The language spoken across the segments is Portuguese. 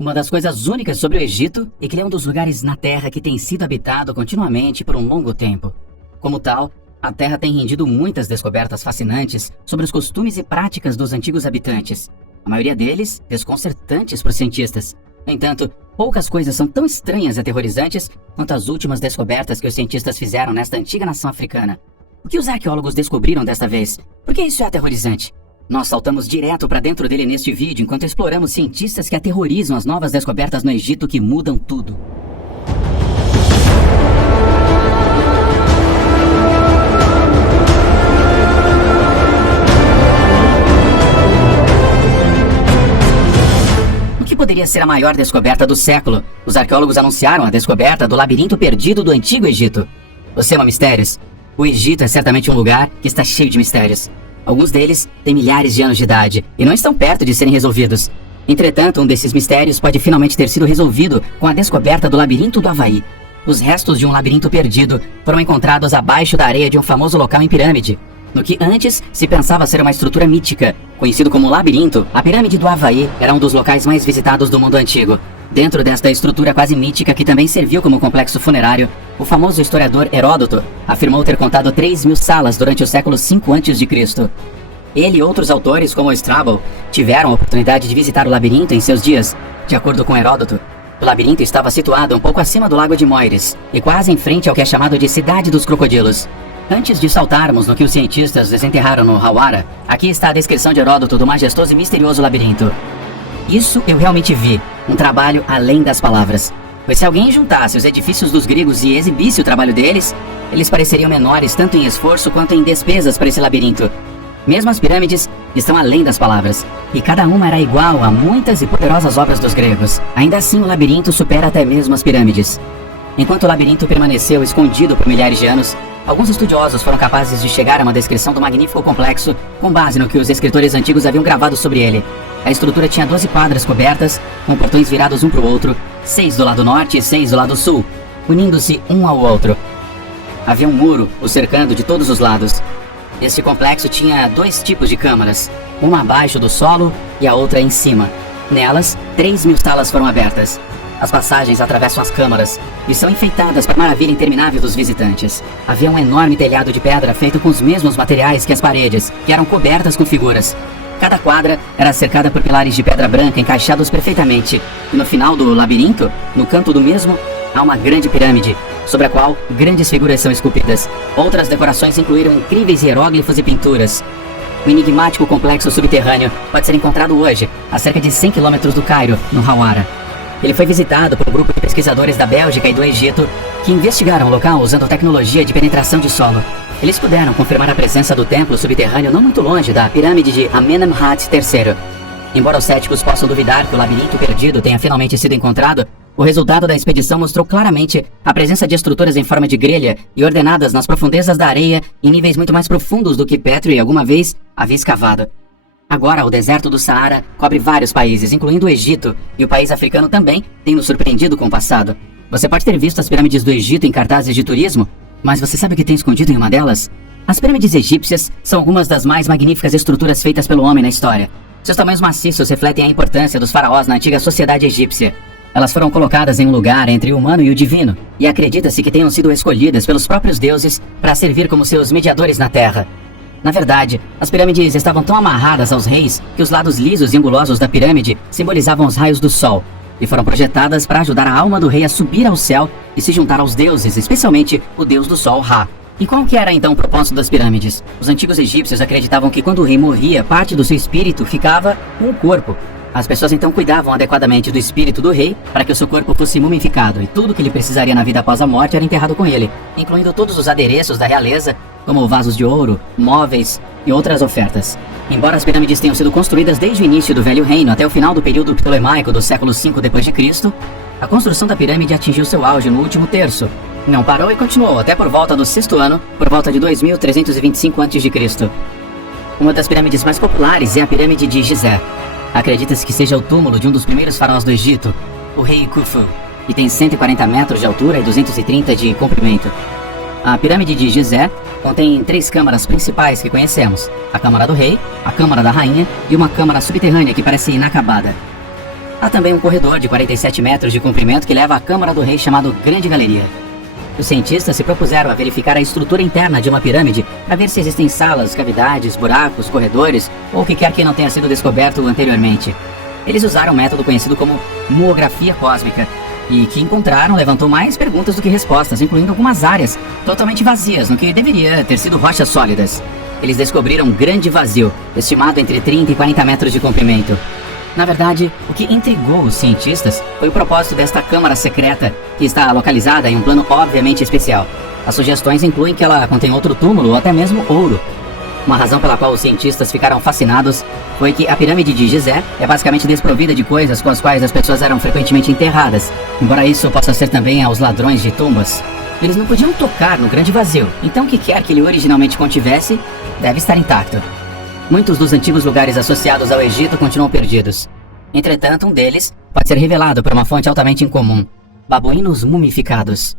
Uma das coisas únicas sobre o Egito é que ele é um dos lugares na Terra que tem sido habitado continuamente por um longo tempo. Como tal, a Terra tem rendido muitas descobertas fascinantes sobre os costumes e práticas dos antigos habitantes, a maioria deles desconcertantes para os cientistas. No entanto, poucas coisas são tão estranhas e aterrorizantes quanto as últimas descobertas que os cientistas fizeram nesta antiga nação africana. O que os arqueólogos descobriram desta vez? Por que isso é aterrorizante? Nós saltamos direto para dentro dele neste vídeo enquanto exploramos cientistas que aterrorizam as novas descobertas no Egito que mudam tudo. O que poderia ser a maior descoberta do século? Os arqueólogos anunciaram a descoberta do labirinto perdido do Antigo Egito. Você ama mistérios? O Egito é certamente um lugar que está cheio de mistérios. Alguns deles têm milhares de anos de idade e não estão perto de serem resolvidos. Entretanto, um desses mistérios pode finalmente ter sido resolvido com a descoberta do Labirinto do Havaí. Os restos de um labirinto perdido foram encontrados abaixo da areia de um famoso local em pirâmide. No que antes se pensava ser uma estrutura mítica, conhecido como Labirinto, a pirâmide do Havaí era um dos locais mais visitados do mundo antigo. Dentro desta estrutura quase mítica que também serviu como complexo funerário, o famoso historiador Heródoto afirmou ter contado 3.000 salas durante o século V a.C. Ele e outros autores, como Strabo, tiveram a oportunidade de visitar o labirinto em seus dias. De acordo com Heródoto, o labirinto estava situado um pouco acima do lago de Moires e quase em frente ao que é chamado de Cidade dos Crocodilos. Antes de saltarmos no que os cientistas desenterraram no Hawara, aqui está a descrição de Heródoto do majestoso e misterioso labirinto. Isso eu realmente vi, um trabalho além das palavras. Pois se alguém juntasse os edifícios dos gregos e exibisse o trabalho deles, eles pareceriam menores tanto em esforço quanto em despesas para esse labirinto. Mesmo as pirâmides estão além das palavras, e cada uma era igual a muitas e poderosas obras dos gregos. Ainda assim, o labirinto supera até mesmo as pirâmides. Enquanto o labirinto permaneceu escondido por milhares de anos, alguns estudiosos foram capazes de chegar a uma descrição do magnífico complexo com base no que os escritores antigos haviam gravado sobre ele. A estrutura tinha 12 quadras cobertas, com portões virados um para o outro, 6 do lado norte e 6 do lado sul, unindo-se um ao outro. Havia um muro o cercando de todos os lados. Este complexo tinha 2 tipos de câmaras, uma abaixo do solo e a outra em cima. Nelas, 3.000 salas foram abertas. As passagens atravessam as câmaras e são enfeitadas para a maravilha interminável dos visitantes. Havia um enorme telhado de pedra feito com os mesmos materiais que as paredes, que eram cobertas com figuras. Cada quadra era cercada por pilares de pedra branca encaixados perfeitamente. E no final do labirinto, no canto do mesmo, há uma grande pirâmide, sobre a qual grandes figuras são esculpidas. Outras decorações incluíram incríveis hieróglifos e pinturas. O enigmático complexo subterrâneo pode ser encontrado hoje, a cerca de 100 km do Cairo, no Hawara. Ele foi visitado por um grupo de pesquisadores da Bélgica e do Egito que investigaram o local usando tecnologia de penetração de solo. Eles puderam confirmar a presença do templo subterrâneo não muito longe da pirâmide de Amenemhat III. Embora os céticos possam duvidar que o labirinto perdido tenha finalmente sido encontrado, o resultado da expedição mostrou claramente a presença de estruturas em forma de grelha e ordenadas nas profundezas da areia em níveis muito mais profundos do que Petrie alguma vez havia escavado. Agora, o deserto do Saara cobre vários países, incluindo o Egito, e o país africano também tem nos surpreendido com o passado. Você pode ter visto as pirâmides do Egito em cartazes de turismo, mas você sabe o que tem escondido em uma delas? As pirâmides egípcias são algumas das mais magníficas estruturas feitas pelo homem na história. Seus tamanhos maciços refletem a importância dos faraós na antiga sociedade egípcia. Elas foram colocadas em um lugar entre o humano e o divino, e acredita-se que tenham sido escolhidas pelos próprios deuses para servir como seus mediadores na terra. Na verdade, as pirâmides estavam tão amarradas aos reis que os lados lisos e angulosos da pirâmide simbolizavam os raios do sol, e foram projetadas para ajudar a alma do rei a subir ao céu e se juntar aos deuses, especialmente o deus do sol, Ra. E qual que era então o propósito das pirâmides? Os antigos egípcios acreditavam que quando o rei morria, parte do seu espírito ficava com o corpo. As pessoas então cuidavam adequadamente do espírito do rei para que o seu corpo fosse mumificado, e tudo que ele precisaria na vida após a morte era enterrado com ele, incluindo todos os adereços da realeza, como vasos de ouro, móveis e outras ofertas. Embora as pirâmides tenham sido construídas desde o início do Velho Reino até o final do período ptolemaico do século V d.C., a construção da pirâmide atingiu seu auge no último terço. Não parou e continuou até por volta do 6º ano, por volta de 2325 a.C. Uma das pirâmides mais populares é a pirâmide de Gizé. Acredita-se que seja o túmulo de um dos primeiros faraós do Egito, o rei Khufu, e tem 140 metros de altura e 230 de comprimento. A pirâmide de Gizé contém 3 câmaras principais que conhecemos: a Câmara do Rei, a Câmara da Rainha e uma câmara subterrânea que parece inacabada. Há também um corredor de 47 metros de comprimento que leva à Câmara do Rei chamado Grande Galeria. Os cientistas se propuseram a verificar a estrutura interna de uma pirâmide para ver se existem salas, cavidades, buracos, corredores ou o que quer que não tenha sido descoberto anteriormente. Eles usaram um método conhecido como muografia cósmica e que encontraram levantou mais perguntas do que respostas, incluindo algumas áreas totalmente vazias, no que deveria ter sido rochas sólidas. Eles descobriram um grande vazio, estimado entre 30 e 40 metros de comprimento. Na verdade, o que intrigou os cientistas foi o propósito desta câmara secreta, que está localizada em um plano obviamente especial. As sugestões incluem que ela contém outro túmulo ou até mesmo ouro. Uma razão pela qual os cientistas ficaram fascinados foi que a pirâmide de Gizé é basicamente desprovida de coisas com as quais as pessoas eram frequentemente enterradas, embora isso possa ser também aos ladrões de tumbas. Eles não podiam tocar no grande vazio, então o que quer que ele originalmente contivesse deve estar intacto. Muitos dos antigos lugares associados ao Egito continuam perdidos. Entretanto, um deles pode ser revelado por uma fonte altamente incomum: babuínos mumificados.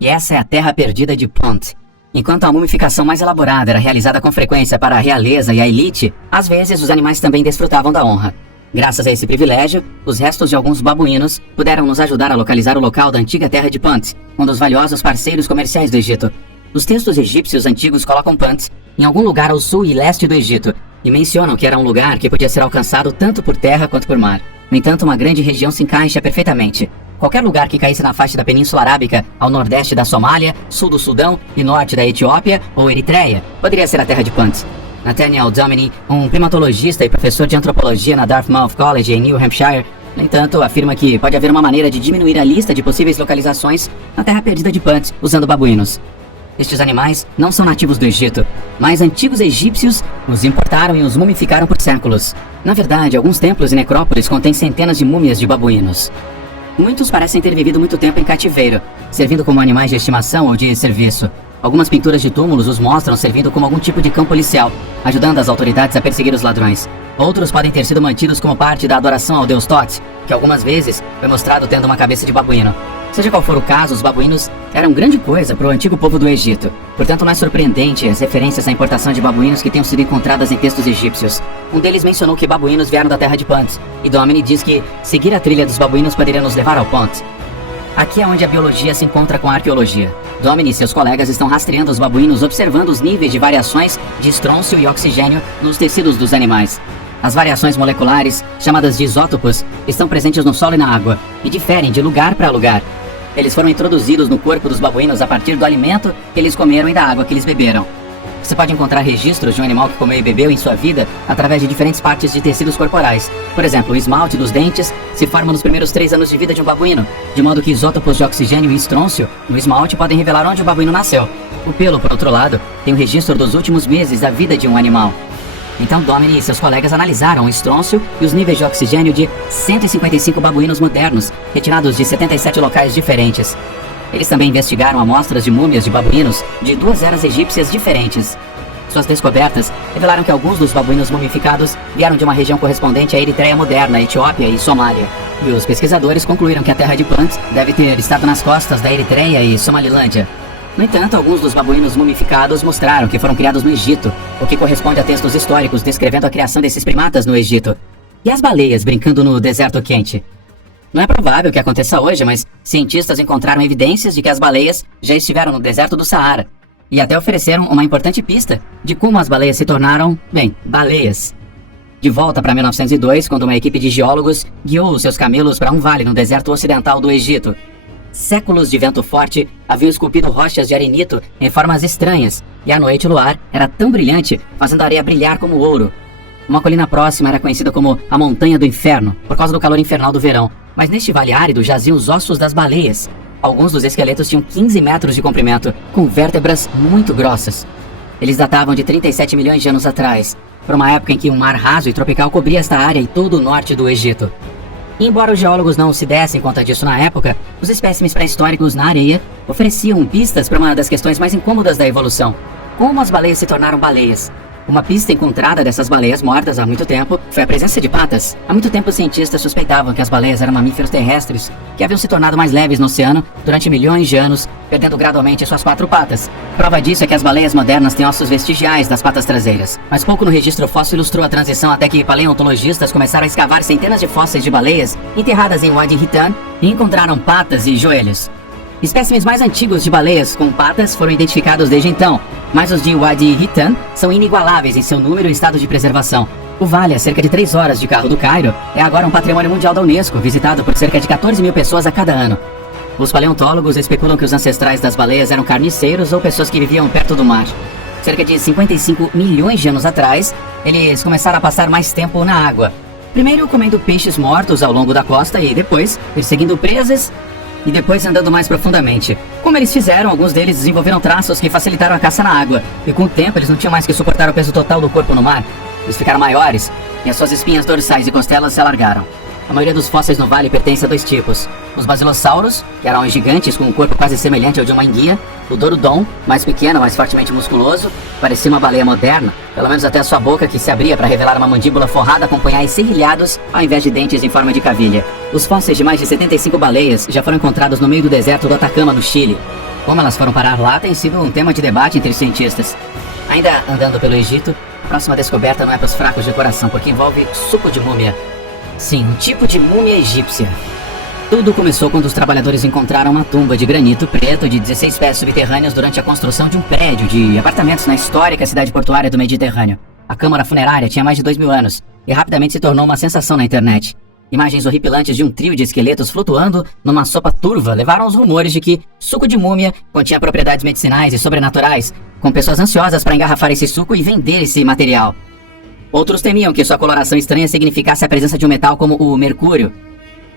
E essa é a terra perdida de Punt. Enquanto a mumificação mais elaborada era realizada com frequência para a realeza e a elite, às vezes os animais também desfrutavam da honra. Graças a esse privilégio, os restos de alguns babuínos puderam nos ajudar a localizar o local da antiga terra de Punt, um dos valiosos parceiros comerciais do Egito. Os textos egípcios antigos colocam Punt em algum lugar ao sul e leste do Egito, e mencionam que era um lugar que podia ser alcançado tanto por terra quanto por mar. No entanto, uma grande região se encaixa perfeitamente. Qualquer lugar que caísse na faixa da Península Arábica, ao nordeste da Somália, sul do Sudão e norte da Etiópia ou Eritreia, poderia ser a terra de Punt. Nathaniel Dominy, um primatologista e professor de antropologia na Dartmouth College em New Hampshire, no entanto, afirma que pode haver uma maneira de diminuir a lista de possíveis localizações na terra perdida de Punt usando babuínos. Estes animais não são nativos do Egito, mas antigos egípcios os importaram e os mumificaram por séculos. Na verdade, alguns templos e necrópolis contêm centenas de múmias de babuínos. Muitos parecem ter vivido muito tempo em cativeiro, servindo como animais de estimação ou de serviço. Algumas pinturas de túmulos os mostram servindo como algum tipo de cão policial, ajudando as autoridades a perseguir os ladrões. Outros podem ter sido mantidos como parte da adoração ao deus Tot, que algumas vezes foi mostrado tendo uma cabeça de babuíno. Seja qual for o caso, os babuínos eram grande coisa para o antigo povo do Egito. Portanto, não é surpreendente as referências à importação de babuínos que tenham sido encontradas em textos egípcios. Um deles mencionou que babuínos vieram da terra de Punt, e Dominy diz que seguir a trilha dos babuínos poderia nos levar ao Punt. Aqui é onde a biologia se encontra com a arqueologia. Dominy e seus colegas estão rastreando os babuínos, observando os níveis de variações de estrôncio e oxigênio nos tecidos dos animais. As variações moleculares, chamadas de isótopos, estão presentes no solo e na água, e diferem de lugar para lugar. Eles foram introduzidos no corpo dos babuínos a partir do alimento que eles comeram e da água que eles beberam. Você pode encontrar registros de um animal que comeu e bebeu em sua vida através de diferentes partes de tecidos corporais. Por exemplo, o esmalte dos dentes se forma nos primeiros 3 anos de vida de um babuíno, de modo que isótopos de oxigênio e estrôncio no esmalte podem revelar onde o babuíno nasceu. O pelo, por outro lado, tem o registro dos últimos meses da vida de um animal. Então Dominy e seus colegas analisaram o estrôncio e os níveis de oxigênio de 155 babuínos modernos, retirados de 77 locais diferentes. Eles também investigaram amostras de múmias de babuínos de 2 eras egípcias diferentes. Suas descobertas revelaram que alguns dos babuínos mumificados vieram de uma região correspondente à Eritreia moderna, Etiópia e Somália. E os pesquisadores concluíram que a terra de Punt deve ter estado nas costas da Eritreia e Somalilândia. No entanto, alguns dos babuínos mumificados mostraram que foram criados no Egito, o que corresponde a textos históricos descrevendo a criação desses primatas no Egito. E as baleias brincando no deserto quente? Não é provável que aconteça hoje, mas cientistas encontraram evidências de que as baleias já estiveram no deserto do Saara, e até ofereceram uma importante pista de como as baleias se tornaram, baleias. De volta para 1902, quando uma equipe de geólogos guiou os seus camelos para um vale no deserto ocidental do Egito. Séculos de vento forte haviam esculpido rochas de arenito em formas estranhas, e à noite o luar era tão brilhante, fazendo a areia brilhar como ouro. Uma colina próxima era conhecida como a Montanha do Inferno, por causa do calor infernal do verão, mas neste vale árido jaziam os ossos das baleias. Alguns dos esqueletos tinham 15 metros de comprimento, com vértebras muito grossas. Eles datavam de 37 milhões de anos atrás, por uma época em que um mar raso e tropical cobria esta área e todo o norte do Egito. E embora os geólogos não se dessem conta disso na época, os espécimes pré-históricos na areia ofereciam pistas para uma das questões mais incômodas da evolução: como as baleias se tornaram baleias. Uma pista encontrada dessas baleias mortas há muito tempo foi a presença de patas. Há muito tempo os cientistas suspeitavam que as baleias eram mamíferos terrestres que haviam se tornado mais leves no oceano durante milhões de anos, perdendo gradualmente suas 4 patas. Prova disso é que as baleias modernas têm ossos vestigiais das patas traseiras. Mas pouco no registro fóssil ilustrou a transição até que paleontologistas começaram a escavar centenas de fósseis de baleias enterradas em Wadi Rum e encontraram patas e joelhos. Espécimes mais antigos de baleias com patas foram identificados desde então, mas os de Wadi Rum são inigualáveis em seu número e estado de preservação. O vale, a cerca de 3 horas de carro do Cairo, é agora um patrimônio mundial da Unesco, visitado por cerca de 14 mil pessoas a cada ano. Os paleontólogos especulam que os ancestrais das baleias eram carniceiros ou pessoas que viviam perto do mar. Cerca de 55 milhões de anos atrás, eles começaram a passar mais tempo na água. Primeiro comendo peixes mortos ao longo da costa e depois perseguindo presas e depois andando mais profundamente. Como eles fizeram, alguns deles desenvolveram traços que facilitaram a caça na água, e com o tempo eles não tinham mais que suportar o peso total do corpo no mar. Eles ficaram maiores, e as suas espinhas dorsais e costelas se alargaram. A maioria dos fósseis no vale pertence a 2 tipos. Os basilossauros, que eram gigantes com um corpo quase semelhante ao de uma enguia. O Dorodon, mais pequeno, mas fortemente musculoso, parecia uma baleia moderna, pelo menos até a sua boca que se abria para revelar uma mandíbula forrada com punhais serrilhados ao invés de dentes em forma de cavilha. Os fósseis de mais de 75 baleias já foram encontrados no meio do deserto do Atacama, no Chile. Como elas foram parar lá tem sido um tema de debate entre os cientistas. Ainda andando pelo Egito, a próxima descoberta não é para os fracos de coração, porque envolve suco de múmia. Sim, um tipo de múmia egípcia. Tudo começou quando os trabalhadores encontraram uma tumba de granito preto de 16 pés subterrâneos durante a construção de um prédio de apartamentos na histórica cidade portuária do Mediterrâneo. A câmara funerária tinha mais de 2.000 anos e rapidamente se tornou uma sensação na internet. Imagens horripilantes de um trio de esqueletos flutuando numa sopa turva levaram aos rumores de que suco de múmia continha propriedades medicinais e sobrenaturais, com pessoas ansiosas para engarrafar esse suco e vender esse material. Outros temiam que sua coloração estranha significasse a presença de um metal como o mercúrio.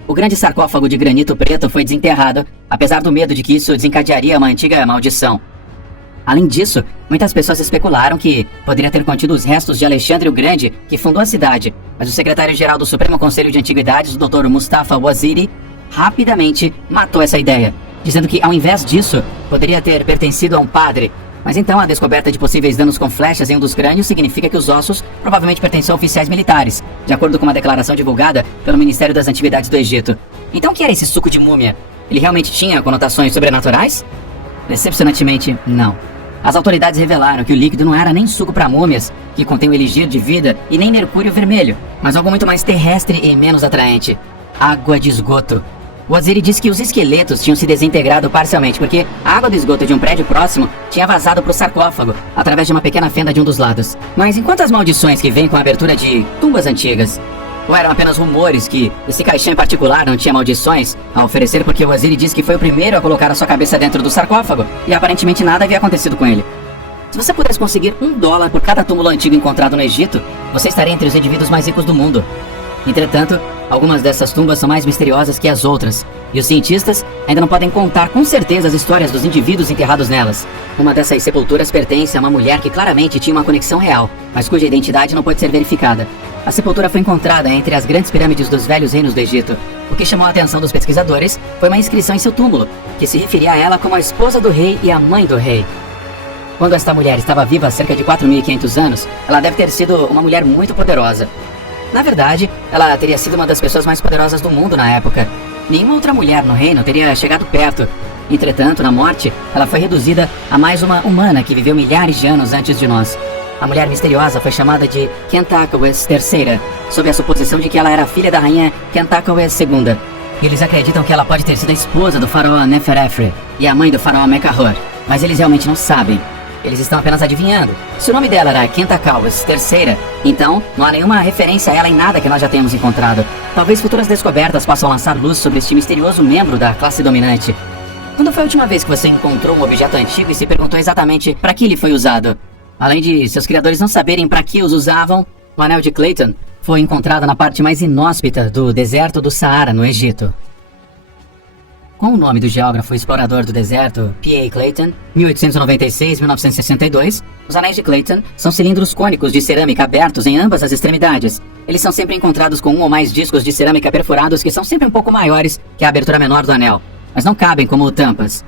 O grande sarcófago de granito preto foi desenterrado, apesar do medo de que isso desencadearia uma antiga maldição. Além disso, muitas pessoas especularam que poderia ter contido os restos de Alexandre o Grande, que fundou a cidade, mas o secretário-geral do Supremo Conselho de Antiguidades, o Dr. Mustafa Waziri, rapidamente matou essa ideia, dizendo que, ao invés disso, poderia ter pertencido a um padre. Mas então a descoberta de possíveis danos com flechas em um dos crânios significa que os ossos provavelmente pertenciam a oficiais militares, de acordo com uma declaração divulgada pelo Ministério das Antiguidades do Egito. Então o que era esse suco de múmia? Ele realmente tinha conotações sobrenaturais? Decepcionantemente, não. As autoridades revelaram que o líquido não era nem suco para múmias, que contém o elixir de vida, e nem mercúrio vermelho, mas algo muito mais terrestre e menos atraente: água de esgoto. O Waziri disse que os esqueletos tinham se desintegrado parcialmente porque a água do esgoto de um prédio próximo tinha vazado para o sarcófago através de uma pequena fenda de um dos lados. Mas enquanto as maldições que vêm com a abertura de tumbas antigas, ou eram apenas rumores que esse caixão em particular não tinha maldições a oferecer, porque o Waziri disse que foi o primeiro a colocar a sua cabeça dentro do sarcófago e aparentemente nada havia acontecido com ele. Se você pudesse conseguir $1 por cada túmulo antigo encontrado no Egito, você estaria entre os indivíduos mais ricos do mundo. Entretanto, algumas dessas tumbas são mais misteriosas que as outras, e os cientistas ainda não podem contar com certeza as histórias dos indivíduos enterrados nelas. Uma dessas sepulturas pertence a uma mulher que claramente tinha uma conexão real, mas cuja identidade não pode ser verificada. A sepultura foi encontrada entre as grandes pirâmides dos velhos reinos do Egito. O que chamou a atenção dos pesquisadores foi uma inscrição em seu túmulo, que se referia a ela como a esposa do rei e a mãe do rei. Quando esta mulher estava viva há cerca de 4.500 anos, ela deve ter sido uma mulher muito poderosa. Na verdade, ela teria sido uma das pessoas mais poderosas do mundo na época. Nenhuma outra mulher no reino teria chegado perto. Entretanto, na morte, ela foi reduzida a mais uma humana que viveu milhares de anos antes de nós. A mulher misteriosa foi chamada de Khentacawes III, sob a suposição de que ela era filha da rainha Khentacawes II. Eles acreditam que ela pode ter sido a esposa do faraó Neferefre e a mãe do faraó Mekahor, mas eles realmente não sabem. Eles estão apenas adivinhando. Se o nome dela era Khentacawes III, então não há nenhuma referência a ela em nada que nós já tenhamos encontrado. Talvez futuras descobertas possam lançar luz sobre este misterioso membro da classe dominante. Quando foi a última vez que você encontrou um objeto antigo e se perguntou exatamente para que ele foi usado? Além de seus criadores não saberem para que os usavam, o Anel de Clayton foi encontrado na parte mais inóspita do deserto do Saara, no Egito. Com o nome do geógrafo e explorador do deserto, P.A. Clayton, 1896-1962, os anéis de Clayton são cilindros cônicos de cerâmica abertos em ambas as extremidades. Eles são sempre encontrados com um ou mais discos de cerâmica perfurados que são sempre um pouco maiores que a abertura menor do anel, mas não cabem como tampas.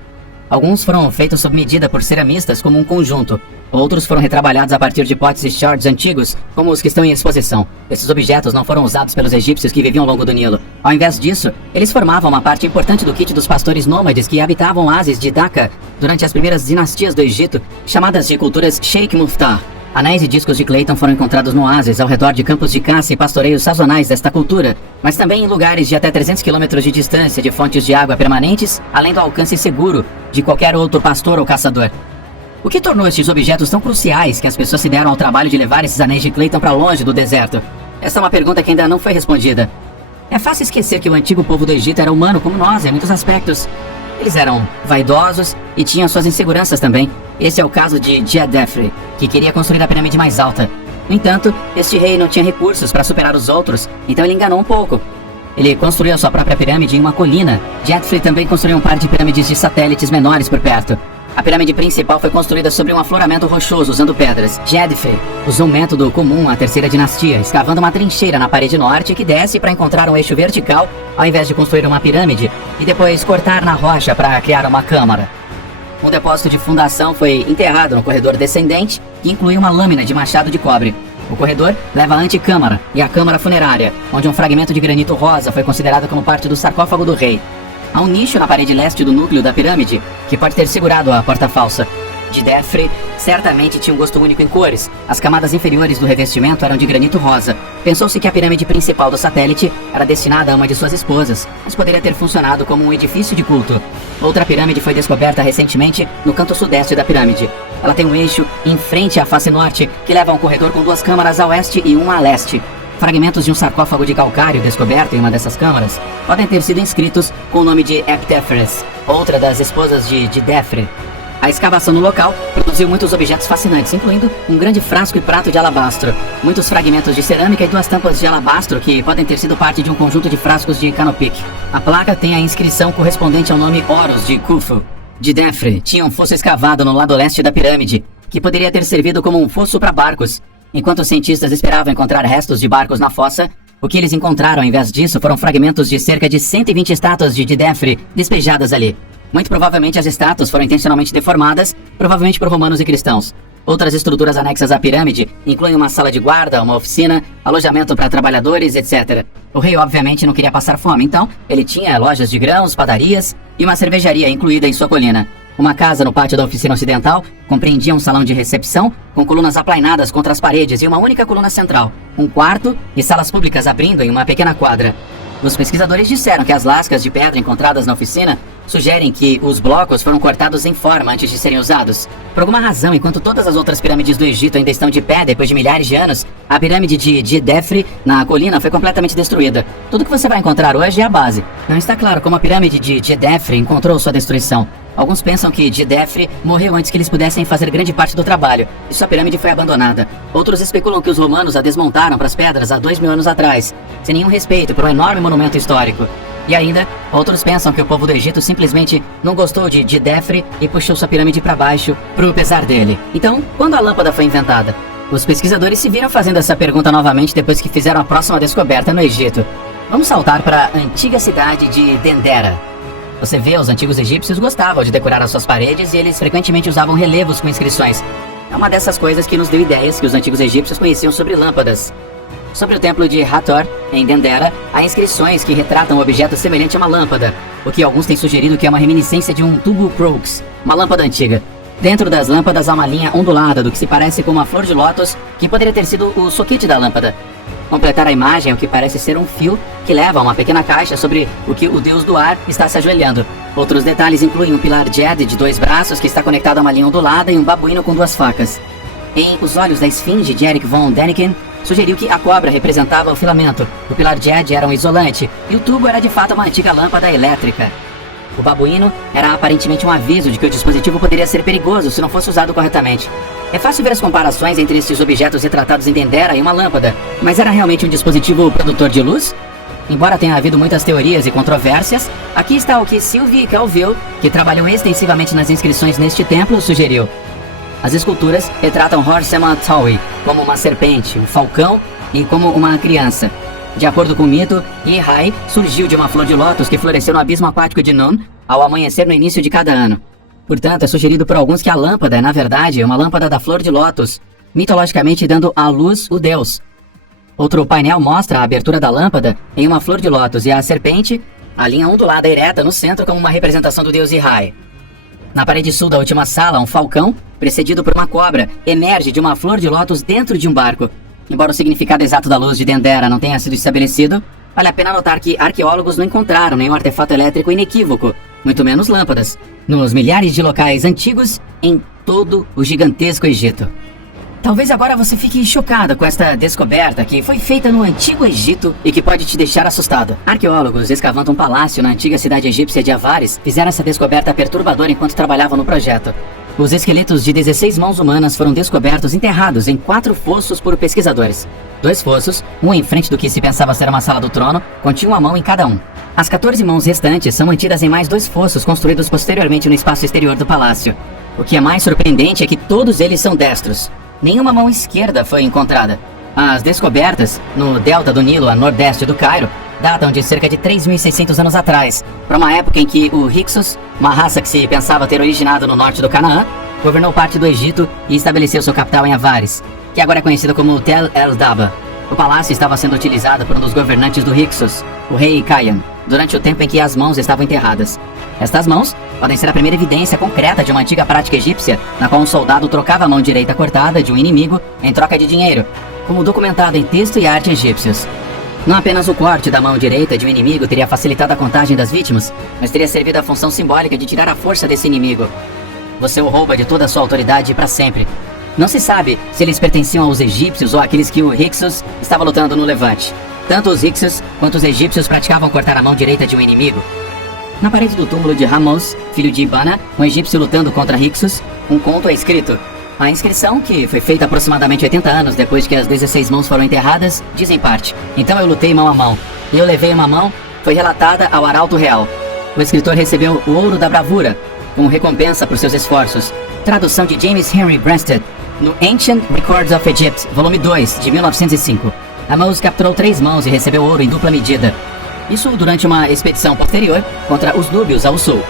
Alguns foram feitos sob medida por ceramistas como um conjunto. Outros foram retrabalhados a partir de potes e shards antigos, como os que estão em exposição. Esses objetos não foram usados pelos egípcios que viviam ao longo do Nilo. Ao invés disso, eles formavam uma parte importante do kit dos pastores nômades que habitavam oásis de Dhaka durante as primeiras dinastias do Egito, chamadas de culturas Sheikh Muftar. Anéis e discos de Clayton foram encontrados no oásis ao redor de campos de caça e pastoreios sazonais desta cultura, mas também em lugares de até 300 quilômetros de distância de fontes de água permanentes, além do alcance seguro de qualquer outro pastor ou caçador. O que tornou estes objetos tão cruciais que as pessoas se deram ao trabalho de levar esses anéis de Clayton para longe do deserto? Esta é uma pergunta que ainda não foi respondida. É fácil esquecer que o antigo povo do Egito era humano como nós em muitos aspectos. Eles eram vaidosos e tinham suas inseguranças também. Esse é o caso de Djedefre, que queria construir a pirâmide mais alta. No entanto, este rei não tinha recursos para superar os outros, então ele enganou um pouco. Ele construiu a sua própria pirâmide em uma colina. Djedefre também construiu um par de pirâmides de satélites menores por perto. A pirâmide principal foi construída sobre um afloramento rochoso usando pedras. Djedefre usou um método comum à terceira dinastia, escavando uma trincheira na parede norte que desce para encontrar um eixo vertical, ao invés de construir uma pirâmide, e depois cortar na rocha para criar uma câmara. Um depósito de fundação foi enterrado no corredor descendente, que inclui uma lâmina de machado de cobre. O corredor leva à antecâmara e à câmara funerária, onde um fragmento de granito rosa foi considerado como parte do sarcófago do rei. Há um nicho na parede leste do núcleo da pirâmide, que pode ter segurado a porta falsa. Djedefre certamente tinha um gosto único em cores. As camadas inferiores do revestimento eram de granito rosa. Pensou-se que a pirâmide principal do satélite era destinada a uma de suas esposas, mas poderia ter funcionado como um edifício de culto. Outra pirâmide foi descoberta recentemente no canto sudeste da pirâmide. Ela tem um eixo em frente à face norte, que leva a um corredor com duas câmaras a oeste e uma a leste. Fragmentos de um sarcófago de calcário descoberto em uma dessas câmaras podem ter sido inscritos com o nome de Eptefres, outra das esposas de Djedefre. A escavação no local produziu muitos objetos fascinantes, incluindo um grande frasco e prato de alabastro, muitos fragmentos de cerâmica e duas tampas de alabastro que podem ter sido parte de um conjunto de frascos de Canopic. A placa tem a inscrição correspondente ao nome Horus de Khufu. Djedefre tinha um fosso escavado no lado leste da pirâmide, que poderia ter servido como um fosso para barcos. Enquanto os cientistas esperavam encontrar restos de barcos na fossa, o que eles encontraram ao invés disso foram fragmentos de cerca de 120 estátuas de Djedefre despejadas ali. Muito provavelmente as estátuas foram intencionalmente deformadas, provavelmente por romanos e cristãos. Outras estruturas anexas à pirâmide incluem uma sala de guarda, uma oficina, alojamento para trabalhadores, etc. O rei obviamente não queria passar fome, então ele tinha lojas de grãos, padarias e uma cervejaria incluída em sua colina. Uma casa no pátio da oficina ocidental compreendia um salão de recepção com colunas aplainadas contra as paredes e uma única coluna central, um quarto e salas públicas abrindo em uma pequena quadra. Os pesquisadores disseram que as lascas de pedra encontradas na oficina sugerem que os blocos foram cortados em forma antes de serem usados. Por alguma razão, enquanto todas as outras pirâmides do Egito ainda estão de pé depois de milhares de anos, a pirâmide de Djedefre na colina foi completamente destruída. Tudo que você vai encontrar hoje é a base. Não está claro como a pirâmide de Djedefre encontrou sua destruição. Alguns pensam que Djedefre morreu antes que eles pudessem fazer grande parte do trabalho, e sua pirâmide foi abandonada. Outros especulam que os romanos a desmontaram para as pedras há 2000 anos atrás, sem nenhum respeito por um enorme monumento histórico. E ainda, outros pensam que o povo do Egito simplesmente não gostou de Djedefre e puxou sua pirâmide para baixo, pro pesar dele. Então, quando a lâmpada foi inventada? Os pesquisadores se viram fazendo essa pergunta novamente depois que fizeram a próxima descoberta no Egito. Vamos saltar para a antiga cidade de Dendera. Você vê, os antigos egípcios gostavam de decorar as suas paredes e eles frequentemente usavam relevos com inscrições. É uma dessas coisas que nos deu ideias que os antigos egípcios conheciam sobre lâmpadas. Sobre o templo de Hathor, em Dendera, há inscrições que retratam um objeto semelhante a uma lâmpada, o que alguns têm sugerido que é uma reminiscência de um tubo Crookes, uma lâmpada antiga. Dentro das lâmpadas há uma linha ondulada do que se parece com uma flor de lótus, que poderia ter sido o soquete da lâmpada. Completar a imagem é o que parece ser um fio que leva a uma pequena caixa sobre o que o deus do ar está se ajoelhando. Outros detalhes incluem um pilar Djed de 2 braços que está conectado a uma linha ondulada e um babuíno com 2 facas. Em Os Olhos da Esfinge, de Eric von Däniken, sugeriu que a cobra representava o filamento, o pilar Djed era um isolante e o tubo era de fato uma antiga lâmpada elétrica. O babuíno era aparentemente um aviso de que o dispositivo poderia ser perigoso se não fosse usado corretamente. É fácil ver as comparações entre esses objetos retratados em Dendera e uma lâmpada, mas era realmente um dispositivo produtor de luz? Embora tenha havido muitas teorias e controvérsias, aqui está o que Sylvie Calville, que trabalhou extensivamente nas inscrições neste templo, sugeriu. As esculturas retratam Horsema Tawi como uma serpente, um falcão e como uma criança. De acordo com o mito, Yehai surgiu de uma flor de lótus que floresceu no abismo aquático de Nun ao amanhecer no início de cada ano. Portanto, é sugerido por alguns que a lâmpada é, na verdade, uma lâmpada da flor de lótus, mitologicamente dando à luz o deus. Outro painel mostra a abertura da lâmpada em uma flor de lótus e a serpente, a linha ondulada ereta no centro como uma representação do deus Ihai. Na parede sul da última sala, um falcão, precedido por uma cobra, emerge de uma flor de lótus dentro de um barco. Embora o significado exato da luz de Dendera não tenha sido estabelecido, vale a pena notar que arqueólogos não encontraram nenhum artefato elétrico inequívoco, muito menos lâmpadas, nos milhares de locais antigos em todo o gigantesco Egito. Talvez agora você fique chocada com esta descoberta que foi feita no Antigo Egito e que pode te deixar assustado. Arqueólogos escavando um palácio na antiga cidade egípcia de Avares fizeram essa descoberta perturbadora enquanto trabalhavam no projeto. Os esqueletos de 16 mãos humanas foram descobertos enterrados em 4 fossos por pesquisadores. 2 fossos, um em frente do que se pensava ser uma sala do trono, continham uma mão em cada um. As 14 mãos restantes são mantidas em mais 2 fossos construídos posteriormente no espaço exterior do palácio. O que é mais surpreendente é que todos eles são destros. Nenhuma mão esquerda foi encontrada. As descobertas, no delta do Nilo a nordeste do Cairo, datam de cerca de 3.600 anos atrás, para uma época em que o Hyksos, uma raça que se pensava ter originado no norte do Canaã, governou parte do Egito e estabeleceu sua capital em Avares, que agora é conhecida como Tel el-Daba. O palácio estava sendo utilizado por um dos governantes do Hyksos, o rei Khayan, durante o tempo em que as mãos estavam enterradas. Estas mãos podem ser a primeira evidência concreta de uma antiga prática egípcia, na qual um soldado trocava a mão direita cortada de um inimigo em troca de dinheiro, como documentado em texto e arte egípcios. Não apenas o corte da mão direita de um inimigo teria facilitado a contagem das vítimas, mas teria servido a função simbólica de tirar a força desse inimigo. Você o rouba de toda a sua autoridade para sempre. Não se sabe se eles pertenciam aos egípcios ou àqueles que o Hyksos estava lutando no Levante. Tanto os Hyksos quanto os egípcios praticavam cortar a mão direita de um inimigo. Na parede do túmulo de Ramos, filho de Ibana, um egípcio lutando contra Hyksos, um conto é escrito. A inscrição, que foi feita aproximadamente 80 anos depois que as 16 mãos foram enterradas, diz em parte: então eu lutei mão a mão, e eu levei uma mão, foi relatada ao arauto real. O escritor recebeu o ouro da bravura, como recompensa por seus esforços. Tradução de James Henry Branstad, no Ancient Records of Egypt, volume 2, de 1905. Ramos capturou 3 mãos e recebeu ouro em dupla medida. Isso durante uma expedição posterior contra os núbios ao sul.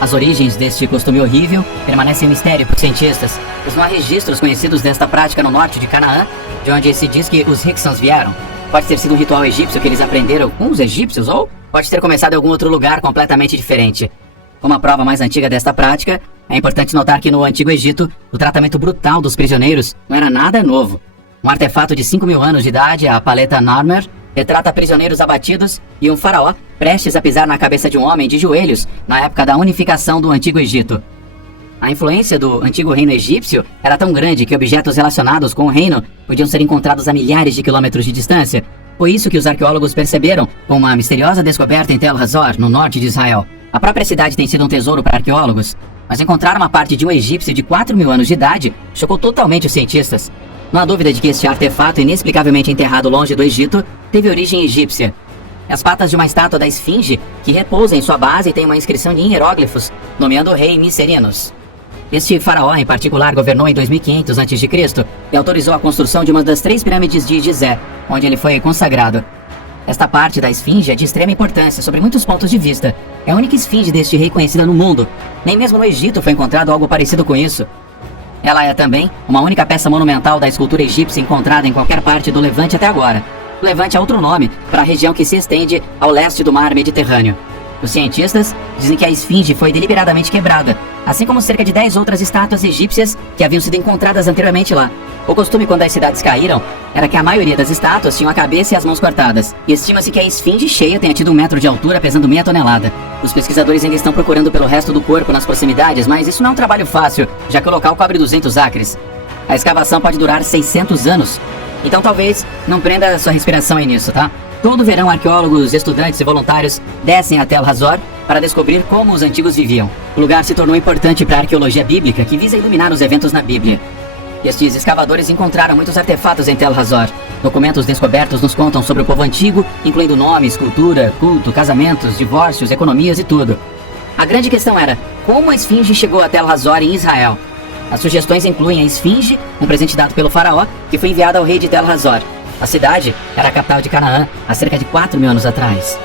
As origens deste costume horrível permanecem um mistério para os cientistas, pois não há registros conhecidos desta prática no norte de Canaã, de onde se diz que os Hyksons vieram. Pode ter sido um ritual egípcio que eles aprenderam com os egípcios, ou pode ter começado em algum outro lugar completamente diferente. Como a prova mais antiga desta prática, é importante notar que no Antigo Egito, o tratamento brutal dos prisioneiros não era nada novo. Um artefato de 5.000 anos de idade, a paleta Narmer, retrata prisioneiros abatidos e um faraó prestes a pisar na cabeça de um homem de joelhos na época da unificação do Antigo Egito. A influência do antigo reino egípcio era tão grande que objetos relacionados com o reino podiam ser encontrados a milhares de quilômetros de distância. Foi isso que os arqueólogos perceberam com uma misteriosa descoberta em Tel Hazor, no norte de Israel. A própria cidade tem sido um tesouro para arqueólogos, mas encontrar uma parte de um egípcio de 4.000 anos de idade chocou totalmente os cientistas. Não há dúvida de que este artefato, inexplicavelmente enterrado longe do Egito, teve origem egípcia. As patas de uma estátua da Esfinge, que repousa em sua base, tem uma inscrição de hieróglifos, nomeando o rei Mycerinos. Este faraó, em particular, governou em 2500 a.C. e autorizou a construção de uma das 3 pirâmides de Gizé, onde ele foi consagrado. Esta parte da Esfinge é de extrema importância, sob muitos pontos de vista. É a única esfinge deste rei conhecida no mundo. Nem mesmo no Egito foi encontrado algo parecido com isso. Ela é também uma única peça monumental da escultura egípcia encontrada em qualquer parte do Levante até agora. O Levante é outro nome para a região que se estende ao leste do mar Mediterrâneo. Os cientistas dizem que a esfinge foi deliberadamente quebrada, assim como cerca de 10 outras estátuas egípcias que haviam sido encontradas anteriormente lá. O costume quando as cidades caíram era que a maioria das estátuas tinham a cabeça e as mãos cortadas, e estima-se que a esfinge cheia tenha tido 1 metro de altura, pesando meia tonelada. Os pesquisadores ainda estão procurando pelo resto do corpo nas proximidades, mas isso não é um trabalho fácil, já que o local cobre 200 acres. A escavação pode durar 600 anos, então talvez não prenda sua respiração aí nisso, tá? Todo verão, arqueólogos, estudantes e voluntários descem até Tel Hazor para descobrir como os antigos viviam. O lugar se tornou importante para a arqueologia bíblica, que visa iluminar os eventos na Bíblia. Estes escavadores encontraram muitos artefatos em Tel Hazor. Documentos descobertos nos contam sobre o povo antigo, incluindo nomes, cultura, culto, casamentos, divórcios, economias e tudo. A grande questão era, como a esfinge chegou a Tel Hazor em Israel? As sugestões incluem a esfinge, um presente dado pelo faraó, que foi enviado ao rei de Tel Hazor. A cidade era a capital de Canaã há cerca de 4.000 anos atrás.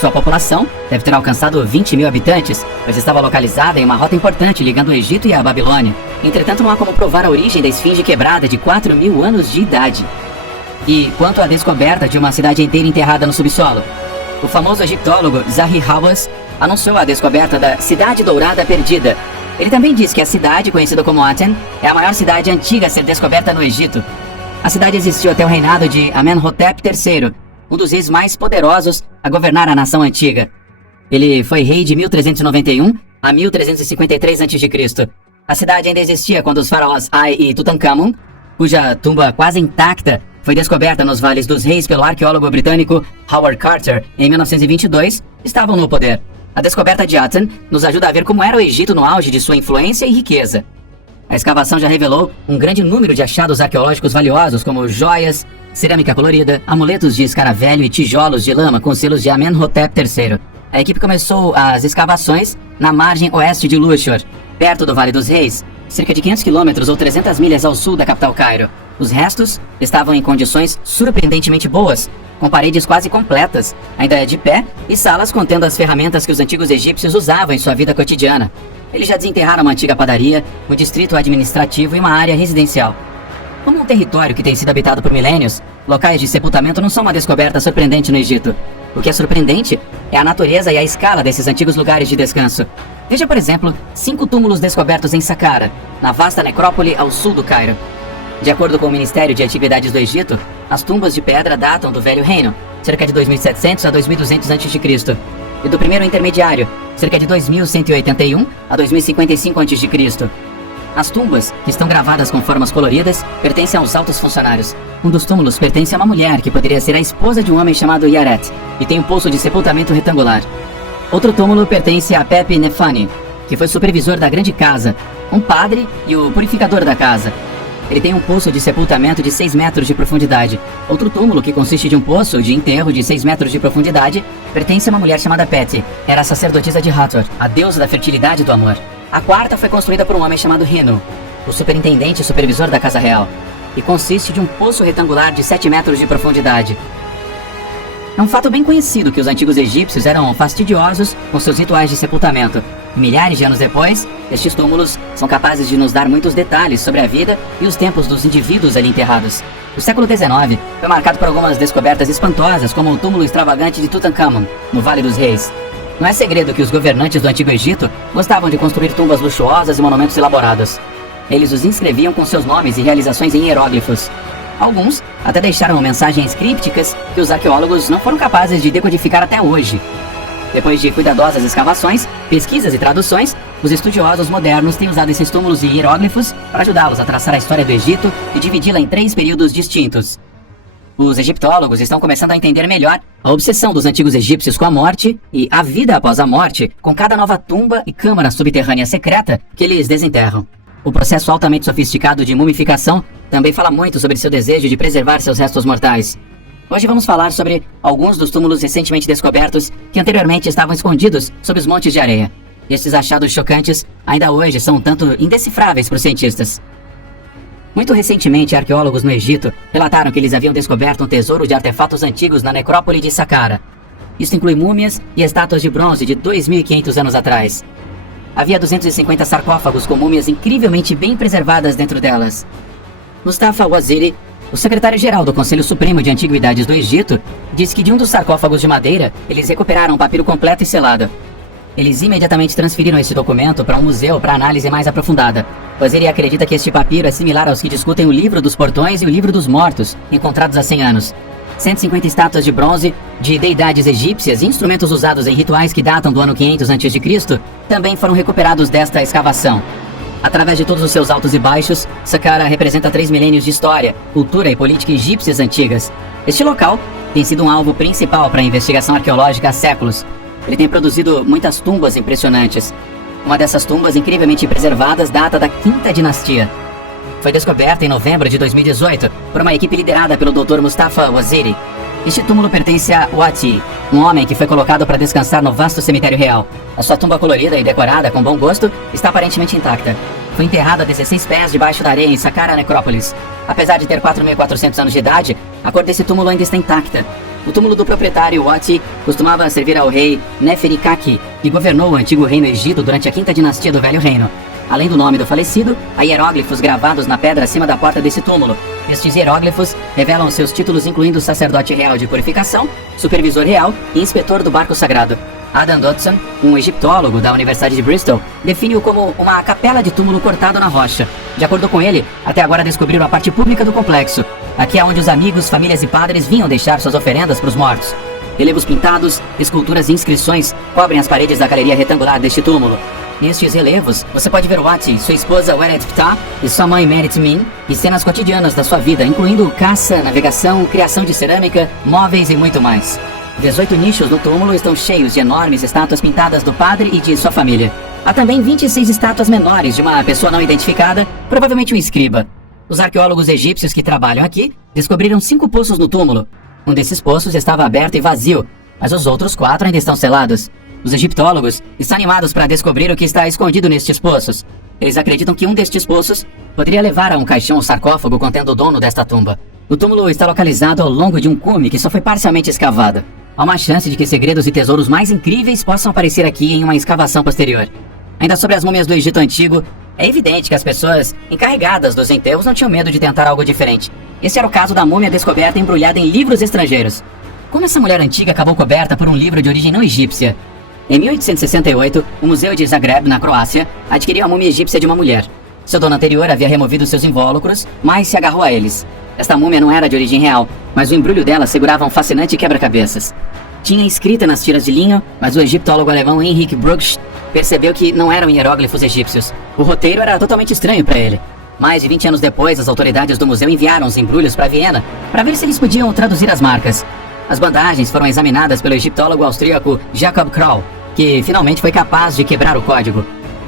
Sua população deve ter alcançado 20 mil habitantes, pois estava localizada em uma rota importante ligando o Egito e a Babilônia. Entretanto, não há como provar a origem da esfinge quebrada de 4.000 anos de idade. E quanto à descoberta de uma cidade inteira enterrada no subsolo? O famoso egiptólogo Zahi Hawass anunciou a descoberta da Cidade Dourada Perdida. Ele também diz que a cidade, conhecida como Aten, é a maior cidade antiga a ser descoberta no Egito. A cidade existiu até o reinado de Amenhotep III, um dos reis mais poderosos a governar a nação antiga. Ele foi rei de 1391 a 1353 a.C. A cidade ainda existia quando os faraós Ai e Tutankhamun, cuja tumba quase intacta foi descoberta nos Vales dos Reis pelo arqueólogo britânico Howard Carter em 1922, estavam no poder. A descoberta de Aten nos ajuda a ver como era o Egito no auge de sua influência e riqueza. A escavação já revelou um grande número de achados arqueológicos valiosos, como joias, cerâmica colorida, amuletos de escaravelho e tijolos de lama com selos de Amenhotep III. A equipe começou as escavações na margem oeste de Luxor, perto do Vale dos Reis, cerca de 500 quilômetros ou 300 milhas ao sul da capital Cairo. Os restos estavam em condições surpreendentemente boas, com paredes quase completas, ainda de pé, e salas contendo as ferramentas que os antigos egípcios usavam em sua vida cotidiana. Eles já desenterraram uma antiga padaria, um distrito administrativo e uma área residencial. Como um território que tem sido habitado por milênios, locais de sepultamento não são uma descoberta surpreendente no Egito. O que é surpreendente é a natureza e a escala desses antigos lugares de descanso. Veja, por exemplo, 5 túmulos descobertos em Saqqara, na vasta necrópole ao sul do Cairo. De acordo com o Ministério de Antiguidades do Egito, as tumbas de pedra datam do Velho Reino, cerca de 2700 a 2200 a.C., e do primeiro intermediário, cerca de 2181 a 2055 a.C. As tumbas, que estão gravadas com formas coloridas, pertencem aos altos funcionários. Um dos túmulos pertence a uma mulher que poderia ser a esposa de um homem chamado Yaret, e tem um poço de sepultamento retangular. Outro túmulo pertence a Pepe Nefani, que foi supervisor da grande casa, um padre e o purificador da casa. Ele tem um poço de sepultamento de 6 metros de profundidade. Outro túmulo, que consiste de um poço de enterro de 6 metros de profundidade, pertence a uma mulher chamada Peti. Era a sacerdotisa de Hathor, a deusa da fertilidade e do amor. A quarta foi construída por um homem chamado Henu, o superintendente e supervisor da Casa Real, e consiste de um poço retangular de 7 metros de profundidade. É um fato bem conhecido que os antigos egípcios eram fastidiosos com seus rituais de sepultamento. E milhares de anos depois, estes túmulos são capazes de nos dar muitos detalhes sobre a vida e os tempos dos indivíduos ali enterrados. O século XIX foi marcado por algumas descobertas espantosas, como o túmulo extravagante de Tutankhamun, no Vale dos Reis. Não é segredo que os governantes do Antigo Egito gostavam de construir tumbas luxuosas e monumentos elaborados. Eles os inscreviam com seus nomes e realizações em hieróglifos. Alguns até deixaram mensagens crípticas que os arqueólogos não foram capazes de decodificar até hoje. Depois de cuidadosas escavações, pesquisas e traduções, os estudiosos modernos têm usado esses túmulos e hieróglifos para ajudá-los a traçar a história do Egito e dividi-la em 3 períodos distintos. Os egiptólogos estão começando a entender melhor a obsessão dos antigos egípcios com a morte e a vida após a morte, com cada nova tumba e câmara subterrânea secreta que eles desenterram. O processo altamente sofisticado de mumificação também fala muito sobre seu desejo de preservar seus restos mortais. Hoje vamos falar sobre alguns dos túmulos recentemente descobertos que anteriormente estavam escondidos sob os montes de areia. Estes achados chocantes ainda hoje são um tanto indecifráveis para os cientistas. Muito recentemente, arqueólogos no Egito relataram que eles haviam descoberto um tesouro de artefatos antigos na necrópole de Saqqara. Isso inclui múmias e estátuas de bronze de 2.500 anos atrás. Havia 250 sarcófagos com múmias incrivelmente bem preservadas dentro delas. Mustafa Waziri, o secretário-geral do Conselho Supremo de Antiguidades do Egito, disse que de um dos sarcófagos de madeira, eles recuperaram um papiro completo e selado. Eles imediatamente transferiram esse documento para um museu para análise mais aprofundada, pois ele acredita que este papiro é similar aos que discutem o Livro dos Portões e o Livro dos Mortos, encontrados há 100 anos. 150 estátuas de bronze, de deidades egípcias e instrumentos usados em rituais que datam do ano 500 a.C. também foram recuperados desta escavação. Através de todos os seus altos e baixos, Saqqara representa 3 milênios de história, cultura e política egípcias antigas. Este local tem sido um alvo principal para a investigação arqueológica há séculos. Ele tem produzido muitas tumbas impressionantes. Uma dessas tumbas, incrivelmente preservadas, data da 5ª dinastia. Foi descoberta em novembro de 2018 por uma equipe liderada pelo Dr. Mustafa Waziri. Este túmulo pertence a Wati, um homem que foi colocado para descansar no vasto cemitério real. A sua tumba colorida e decorada com bom gosto está aparentemente intacta. Foi enterrado a 16 pés debaixo da areia em Saqqara Necrópolis. Apesar de ter 4.400 anos de idade, a cor desse túmulo ainda está intacta. O túmulo do proprietário Wati costumava servir ao rei Neferikaki, que governou o antigo reino Egito durante a quinta dinastia do Velho Reino. Além do nome do falecido, há hieróglifos gravados na pedra acima da porta desse túmulo. Estes hieróglifos revelam seus títulos, incluindo sacerdote real de purificação, supervisor real e inspetor do barco sagrado. Adam Dodson, um egiptólogo da Universidade de Bristol, define-o como uma capela de túmulo cortado na rocha. De acordo com ele, até agora descobriram a parte pública do complexo. Aqui é onde os amigos, famílias e padres vinham deixar suas oferendas para os mortos. Relevos pintados, esculturas e inscrições cobrem as paredes da galeria retangular deste túmulo. Nestes relevos, você pode ver Wati, sua esposa Weret Ptah e sua mãe Merit Min, e cenas cotidianas da sua vida, incluindo caça, navegação, criação de cerâmica, móveis e muito mais. 18 nichos no túmulo estão cheios de enormes estátuas pintadas do padre e de sua família. Há também 26 estátuas menores de uma pessoa não identificada, provavelmente um escriba. Os arqueólogos egípcios que trabalham aqui descobriram 5 poços no túmulo. Um desses poços estava aberto e vazio, mas os outros 4 ainda estão selados. Os egiptólogos estão animados para descobrir o que está escondido nestes poços. Eles acreditam que um destes poços poderia levar a um caixão ou sarcófago contendo o dono desta tumba. O túmulo está localizado ao longo de um cume que só foi parcialmente escavado. Há uma chance de que segredos e tesouros mais incríveis possam aparecer aqui em uma escavação posterior. Ainda sobre as múmias do Egito Antigo, é evidente que as pessoas encarregadas dos enterros não tinham medo de tentar algo diferente. Esse era o caso da múmia descoberta embrulhada em livros estrangeiros. Como essa mulher antiga acabou coberta por um livro de origem não egípcia? Em 1868, o Museu de Zagreb, na Croácia, adquiriu a múmia egípcia de uma mulher. Seu dono anterior havia removido seus invólucros, mas se agarrou a eles. Esta múmia não era de origem real, mas o embrulho dela segurava um fascinante quebra-cabeças. Tinha escrita nas tiras de linho, mas o egiptólogo alemão Heinrich Brugsch percebeu que não eram hieróglifos egípcios. O roteiro era totalmente estranho para ele. Mais de 20 anos depois, as autoridades do museu enviaram os embrulhos para Viena para ver se eles podiam traduzir as marcas. As bandagens foram examinadas pelo egiptólogo austríaco Jacob Kroll, que finalmente foi capaz de quebrar o código.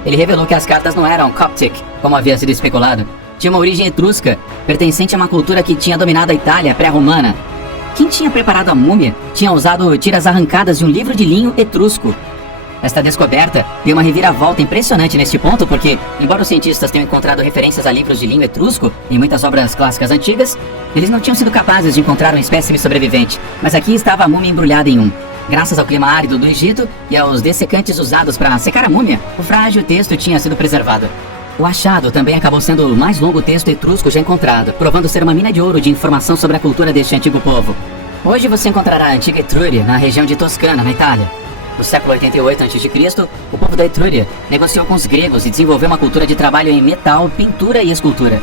Ele revelou que as cartas não eram Coptic, como havia sido especulado. Tinha uma origem etrusca, pertencente a uma cultura que tinha dominado a Itália pré-romana. Quem tinha preparado a múmia tinha usado tiras arrancadas de um livro de linho etrusco. Esta descoberta deu uma reviravolta impressionante neste ponto porque, embora os cientistas tenham encontrado referências a livros de linho etrusco em muitas obras clássicas antigas, eles não tinham sido capazes de encontrar um espécime sobrevivente, mas aqui estava a múmia embrulhada em um. Graças ao clima árido do Egito e aos dessecantes usados para secar a múmia, o frágil texto tinha sido preservado. O achado também acabou sendo o mais longo texto etrusco já encontrado, provando ser uma mina de ouro de informação sobre a cultura deste antigo povo. Hoje você encontrará a antiga Etrúria na região de Toscana, na Itália. No século 88 a.C., o povo da Etrúria negociou com os gregos e desenvolveu uma cultura de trabalho em metal, pintura e escultura.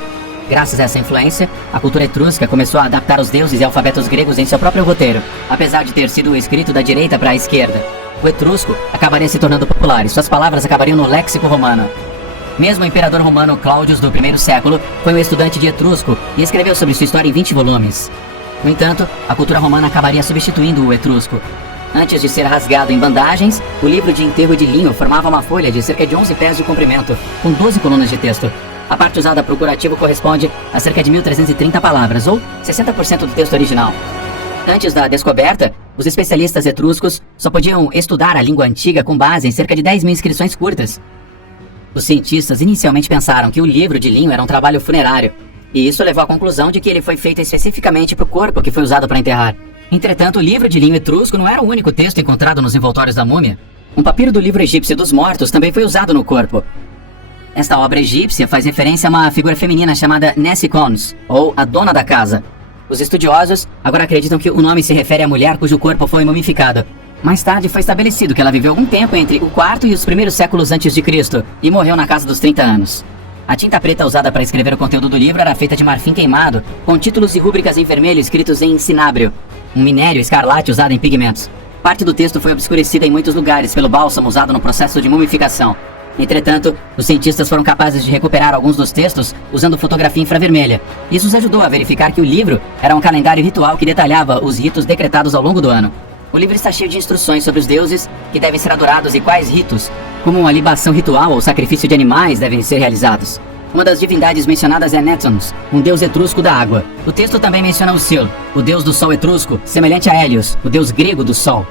Graças a essa influência, a cultura etrusca começou a adaptar os deuses e alfabetos gregos em seu próprio roteiro, apesar de ter sido escrito da direita para a esquerda. O etrusco acabaria se tornando popular e suas palavras acabariam no léxico romano. Mesmo o imperador romano Cláudio do primeiro século foi um estudante de etrusco e escreveu sobre sua história em 20 volumes. No entanto, a cultura romana acabaria substituindo o etrusco. Antes de ser rasgado em bandagens, o livro de enterro de linho formava uma folha de cerca de 11 pés de comprimento, com 12 colunas de texto. A parte usada para o curativo corresponde a cerca de 1.330 palavras, ou 60% do texto original. Antes da descoberta, os especialistas etruscos só podiam estudar a língua antiga com base em cerca de 10.000 inscrições curtas. Os cientistas inicialmente pensaram que o livro de linho era um trabalho funerário, e isso levou à conclusão de que ele foi feito especificamente para o corpo que foi usado para enterrar. Entretanto, o livro de linho etrusco não era o único texto encontrado nos envoltórios da múmia. Um papiro do livro egípcio dos mortos também foi usado no corpo. Esta obra egípcia faz referência a uma figura feminina chamada Nessie Khons, ou a dona da casa. Os estudiosos agora acreditam que o nome se refere à mulher cujo corpo foi mumificado. Mais tarde foi estabelecido que ela viveu algum tempo entre o quarto e os primeiros séculos antes de Cristo e morreu na casa dos 30 anos. A tinta preta usada para escrever o conteúdo do livro era feita de marfim queimado, com títulos e rúbricas em vermelho escritos em cinábrio, um minério escarlate usado em pigmentos. Parte do texto foi obscurecida em muitos lugares pelo bálsamo usado no processo de mumificação. Entretanto, os cientistas foram capazes de recuperar alguns dos textos usando fotografia infravermelha. Isso os ajudou a verificar que o livro era um calendário ritual que detalhava os ritos decretados ao longo do ano. O livro está cheio de instruções sobre os deuses que devem ser adorados e quais ritos, como uma libação ritual ou sacrifício de animais, devem ser realizados. Uma das divindades mencionadas é Netons, um deus etrusco da água. O texto também menciona o Sil, o deus do sol etrusco, semelhante a Hélios, o deus grego do sol.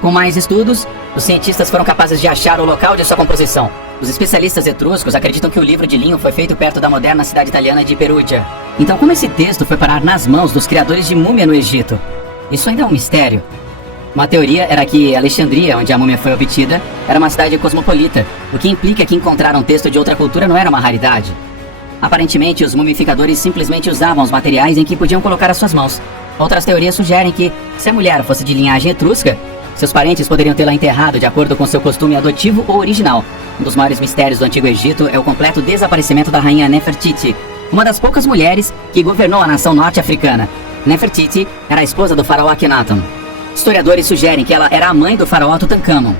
Com mais estudos, os cientistas foram capazes de achar o local de sua composição. Os especialistas etruscos acreditam que o livro de linho foi feito perto da moderna cidade italiana de Perugia. Então, como esse texto foi parar nas mãos dos criadores de múmia no Egito? Isso ainda é um mistério. Uma teoria era que Alexandria, onde a múmia foi obtida, era uma cidade cosmopolita, o que implica que encontrar um texto de outra cultura não era uma raridade. Aparentemente, os mumificadores simplesmente usavam os materiais em que podiam colocar as suas mãos. Outras teorias sugerem que, se a mulher fosse de linhagem etrusca, seus parentes poderiam tê-la enterrado de acordo com seu costume adotivo ou original. Um dos maiores mistérios do Antigo Egito é o completo desaparecimento da rainha Nefertiti, uma das poucas mulheres que governou a nação norte-africana. Nefertiti era a esposa do faraó Akhenaton. Historiadores sugerem que ela era a mãe do faraó Tutankhamon.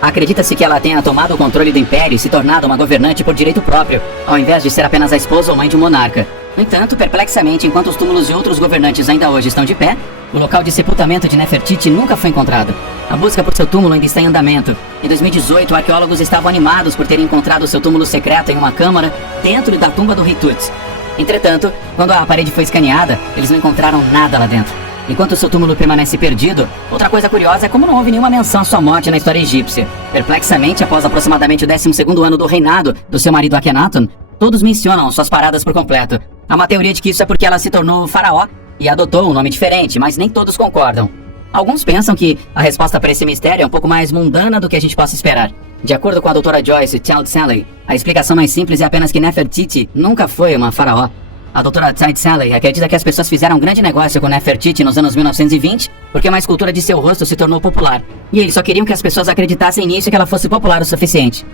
Acredita-se que ela tenha tomado o controle do império e se tornado uma governante por direito próprio, ao invés de ser apenas a esposa ou mãe de um monarca. No entanto, perplexamente, enquanto os túmulos de outros governantes ainda hoje estão de pé, o local de sepultamento de Nefertiti nunca foi encontrado. A busca por seu túmulo ainda está em andamento. Em 2018, arqueólogos estavam animados por terem encontrado seu túmulo secreto em uma câmara dentro da tumba do rei Tut. Entretanto, quando a parede foi escaneada, eles não encontraram nada lá dentro. Enquanto seu túmulo permanece perdido, outra coisa curiosa é como não houve nenhuma menção à sua morte na história egípcia. Perplexamente, após aproximadamente o 12º ano do reinado do seu marido Akhenaton, todos mencionam suas paradas por completo. Há uma teoria de que isso é porque ela se tornou faraó e adotou um nome diferente, mas nem todos concordam. Alguns pensam que a resposta para esse mistério é um pouco mais mundana do que a gente possa esperar. De acordo com a doutora Joyce Child-Salley, a explicação mais simples é apenas que Nefertiti nunca foi uma faraó. A doutora Child-Salley acredita que as pessoas fizeram um grande negócio com Nefertiti nos anos 1920 porque uma escultura de seu rosto se tornou popular. E eles só queriam que as pessoas acreditassem nisso e que ela fosse popular o suficiente.